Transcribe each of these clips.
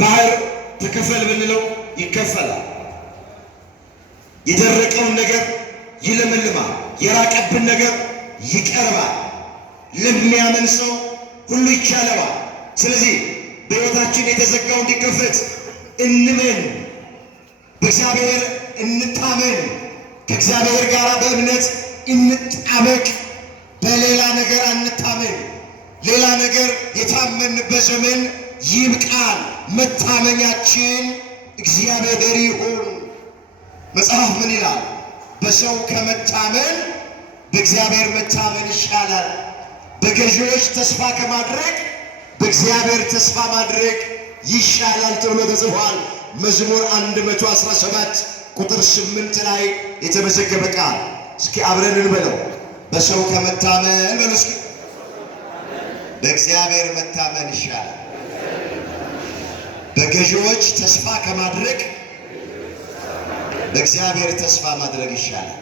ባህር ተከፈል ብንለው ይከፈላል። የደረቀውን ነገር ይለመልማል፣ የራቀብን ነገር ይቀርባል። ለሚያምን ሰው ሁሉ ይቻለዋል። ስለዚህ በሕይወታችን የተዘጋው እንዲከፈት እንመን፣ በእግዚአብሔር እንታመን፣ ከእግዚአብሔር ጋር በእምነት እንጣበቅ። በሌላ ነገር አንታመን። ሌላ ነገር የታመንበት ዘመን ይብቃል። መታመኛችን እግዚአብሔር ይሁን። መጽሐፍ ምን ይላል? በሰው ከመታመን በእግዚአብሔር መታመን ይሻላል። በገዢዎች ተስፋ ከማድረግ በእግዚአብሔር ተስፋ ማድረግ ይሻላል ተብሎ ተጽፏል። መዝሙር 117 ቁጥር 8 ላይ የተመዘገበ ቃል። እስኪ አብረን እንበለው። በሰው ከመታመን በሉ እስኪ በእግዚአብሔር መታመን ይሻላል። በገዢዎች ተስፋ ከማድረግ በእግዚአብሔር ተስፋ ማድረግ ይሻላል።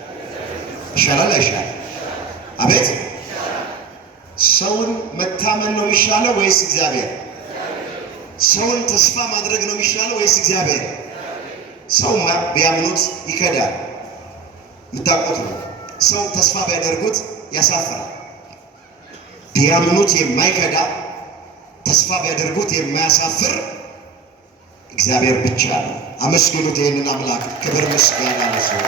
ይሻላል አይሻልም? አቤት። ሰውን መታመን ነው የሚሻለው ወይስ እግዚአብሔር? ሰውን ተስፋ ማድረግ ነው የሚሻለው ወይስ እግዚአብሔር? ሰው ቢያምኑት ይከዳል። የምታውቁት ነው። ሰው ተስፋ ቢያደርጉት ያሳፍራል። ቢያምኑት የማይከዳ ተስፋ ቢያደርጉት የማያሳፍር እግዚአብሔር ብቻ ነው። አመስግኑት ይህንን አምላክ። ክብር ምስጋና ለስሙ።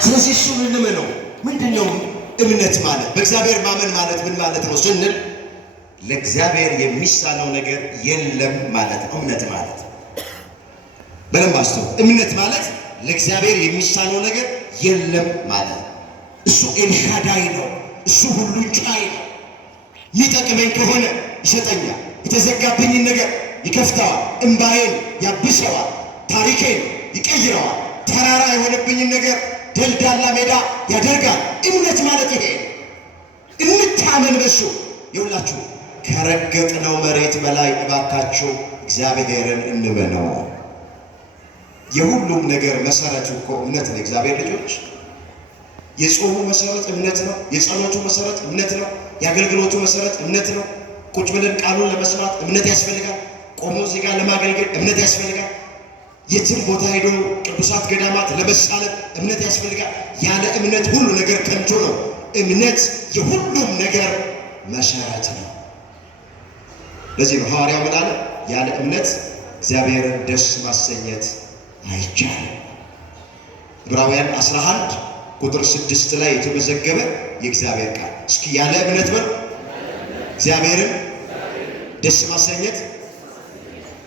ስለዚህ እሱን እንመነው። ምንድነው እምነት ማለት? በእግዚአብሔር ማመን ማለት ምን ማለት ነው ስንል ለእግዚአብሔር የሚሳነው ነገር የለም ማለት ነው። እምነት ማለት በደንብ አስተው። እምነት ማለት ለእግዚአብሔር የሚሳነው ነገር የለም ማለት ነው። እሱ ኤልሻዳይ ነው። እሱ ሁሉን ቻይ ነው። የሚጠቅመኝ ከሆነ ይሰጠኛል። የተዘጋብኝን ነገር ይከፍተዋል። እንባዬን ያብሰዋል። ታሪኬን ይቀይረዋል። ተራራ የሆነብኝን ነገር ደልዳላ ሜዳ ያደርጋል። እምነት ማለት ይሄ። እንታመን በሱ። ይውላችሁ ከረገጥነው መሬት በላይ እባካችሁ እግዚአብሔርን እንመነው። የሁሉም ነገር መሰረቱ እኮ እምነት ነው። እግዚአብሔር ልጆች፣ የጾሙ መሰረት እምነት ነው። የጸሎቱ መሰረት እምነት ነው። የአገልግሎቱ መሰረት እምነት ነው። ቁጭ ብለን ቃሉን ለመስማት እምነት ያስፈልጋል። ቆሞ እዚህ ጋር ለማገልገል እምነት ያስፈልጋል። የትም ቦታ ሄዶ ቅዱሳት ገዳማት ለመሳለም እምነት ያስፈልጋል። ያለ እምነት ሁሉ ነገር ከንቱ ነው። እምነት የሁሉም ነገር መሰረት ነው። ለዚህ ነው ሐዋርያው ምን አለ? ያለ እምነት እግዚአብሔርን ደስ ማሰኘት አይቻልም። ዕብራውያን 11 ቁጥር 6 ላይ የተመዘገበ የእግዚአብሔር ቃል። እስኪ ያለ እምነት በል እግዚአብሔርን ደስ ማሰኘት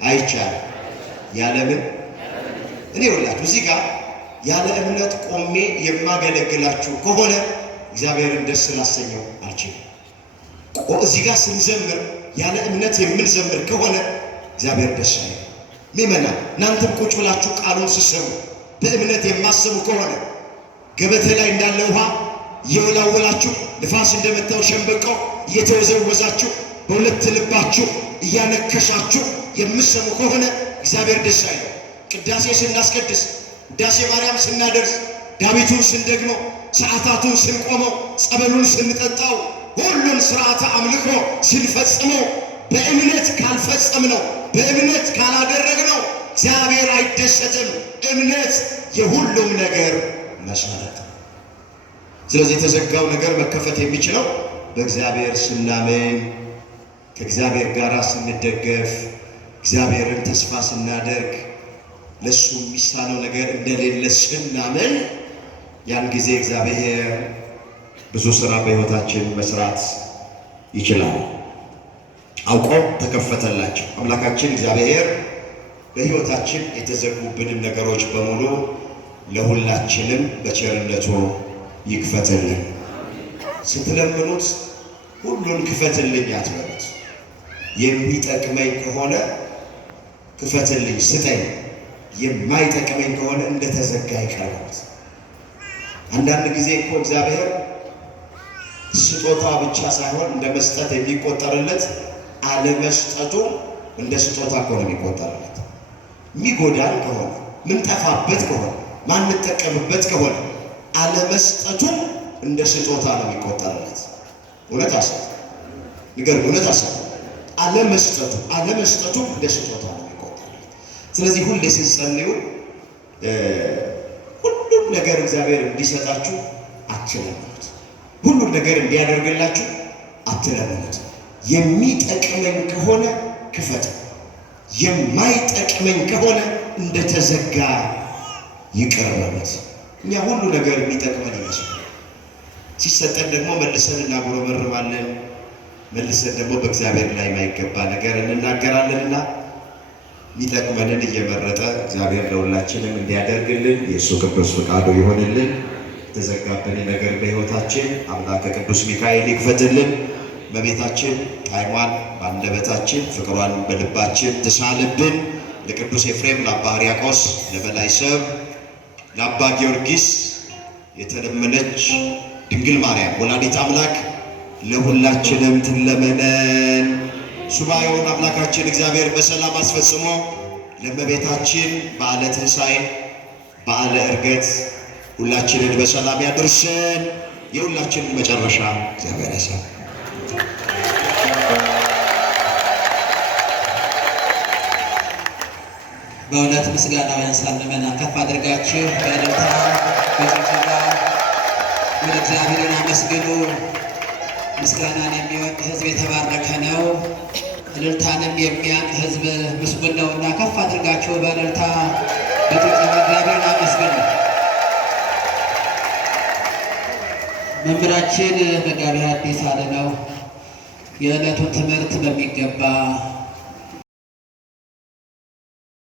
አይቻልም። ያለ ምን? እኔ ወላችሁ እዚህ ጋር ያለ እምነት ቆሜ የማገለግላችሁ ከሆነ እግዚአብሔርን ደስ ላሰኘው አልችልም። እዚህ ጋር ስንዘምር ያለ እምነት የምንዘምር ከሆነ እግዚአብሔር ደስ አይልም። ሚመና እናንተም ቁጭ ብላችሁ ቃሉን ስሰሙ በእምነት የማሰሙ ከሆነ ገበቴ ላይ እንዳለ ውሃ እየወላወላችሁ ንፋስ እንደመታው ሸምበቆ እየተወዘወዛችሁ በሁለት ልባችሁ እያነከሻችሁ የምሰሙ ከሆነ እግዚአብሔር ደስ አይልም። ቅዳሴ ስናስቀድስ፣ ቅዳሴ ማርያም ስናደርስ፣ ዳዊቱን ስንደግመው፣ ሰዓታቱን ስንቆመው፣ ጸበሉን ስንጠጣው፣ ሁሉን ስርዓተ አምልኮ ስንፈጽመው በእምነት ካልፈጸምነው፣ በእምነት ካላደረግነው እግዚአብሔር አይደሰትም። እምነት የሁሉም ነገር መሰረት ነው። ስለዚህ የተዘጋው ነገር መከፈት የሚችለው በእግዚአብሔር ስናምን፣ ከእግዚአብሔር ጋር ስንደገፍ፣ እግዚአብሔርን ተስፋ ስናደርግ፣ ለሱ የሚሳነው ነገር እንደሌለ ስናምን፣ ያን ጊዜ እግዚአብሔር ብዙ ስራ በሕይወታችን መስራት ይችላል። አውቆ ተከፈተላቸው። አምላካችን እግዚአብሔር በሕይወታችን የተዘጉብንን ነገሮች በሙሉ ለሁላችንም በቸርነቱ ይክፈትልን። ስትለምኑት ሁሉን ክፈትልኝ አትበሉት። የሚጠቅመኝ ከሆነ ክፈትልኝ ስጠኝ፣ የማይጠቅመኝ ከሆነ እንደተዘጋ ይቀርበት። አንዳንድ ጊዜ እኮ እግዚአብሔር ስጦታ ብቻ ሳይሆን እንደ መስጠት የሚቆጠርለት አለመስጠቱ እንደ ስጦታ ከሆነ የሚቆጠርለት። የሚጎዳን ከሆነ ምንጠፋበት ከሆነ ማንጠቀምበት ከሆነ አለመስጠቱ እንደ ስጦታ ነው የሚቆጠርለት። እውነት አሰብ ንገር፣ እውነት አሰብ አለመስጠቱ እንደ ስጦታ ነው የሚቆጠረው። ስለዚህ ሁሌ ስትጸልዩ ሁሉም ነገር እግዚአብሔር እንዲሰጣችሁ አትለምኑት። ሁሉም ነገር እንዲያደርግላችሁ አትለምኑት። የሚጠቅመኝ ከሆነ ክፈት፣ የማይጠቅመኝ ከሆነ እንደተዘጋ ይቅር በሉት። እኛ ሁሉ ነገር የሚጠቅመን ይመስላል። ሲሰጠን ደግሞ መልሰን እናጉረመርማለን። መልሰን ደግሞ በእግዚአብሔር ላይ የማይገባ ነገር እንናገራለንና የሚጠቅመንን እየመረጠ እግዚአብሔር ለሁላችንም እንዲያደርግልን የእሱ ቅዱስ ፈቃዱ ይሆንልን። የተዘጋብን ነገር በሕይወታችን አምላከ ቅዱስ ሚካኤል ይክፈትልን። እመቤታችን ጣዕሟን በአንደበታችን ፍቅሯን በልባችን ትሳልብን። ለቅዱስ ኤፍሬም፣ ለአባ ሕርያቆስ፣ ለበላይ ሰብ፣ ለአባ ጊዮርጊስ የተለመነች ድንግል ማርያም ወላዲት አምላክ ለሁላችንም ትለመነን። ሱባኤውን አምላካችን እግዚአብሔር በሰላም አስፈጽሞ ለእመቤታችን በዓለ ትንሣኤ በዓለ ዕርገት ሁላችንን በሰላም ያድርሰን። የሁላችንን መጨረሻ እግዚአብሔር ያሳብ። በእውነት ምስጋናው ያንሳል። ምእመናን ከፍ አድርጋችሁ በእልልታ በጭብጨባ ወደ እግዚአብሔርን አመስግኑ። ምስጋናን የሚወድ ሕዝብ የተባረከ ነው። እልልታንም የሚያውቅ ሕዝብ ምስጉን ነውና ከፍ አድርጋችሁ በእልልታ በጭብጨባ እግዚአብሔርን አመስግኑ። መምህራችን መጋቤ ሐዲስ አለነው የዕለቱን ትምህርት በሚገባ